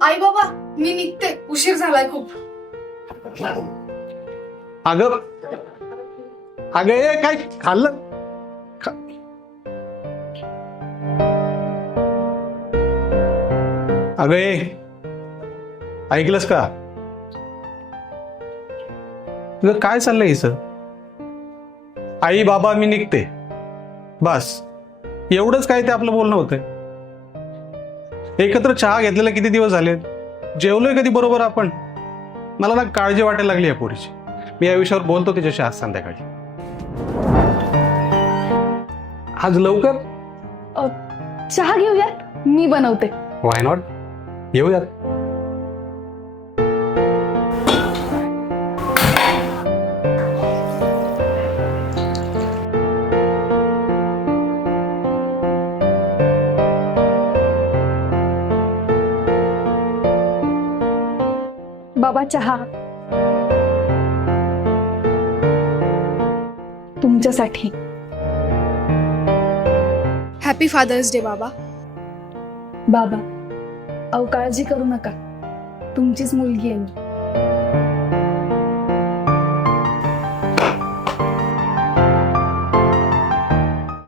आई बाबा मी निघते, उशीर झालाय खूप. अगं अगं ए काय खाल्लं अगं ए ऐकलंस का? अगं काय चाललंय हिचं? आई बाबा मी निघते, बस एवढंच काय ते आपलं बोलणं होतंय. एकत्र चहा घेतलेला किती दिवस झाले, जेवलोय कधी बरोबर आपण? मला ना काळजी वाटायला लागली या पोरीची. मी या विषयावर बोलतो तिच्याशी आज संध्याकाळी. आज लवकर? चहा घेऊयात, मी बनवते. व्हाय नॉट, येऊयात. बाबा चहा तुमच्यासाठी. हॅपी फादर्स डे बाबा. बाबा अहो काळजी करू नका, तुमचीच मुलगी आहे मी.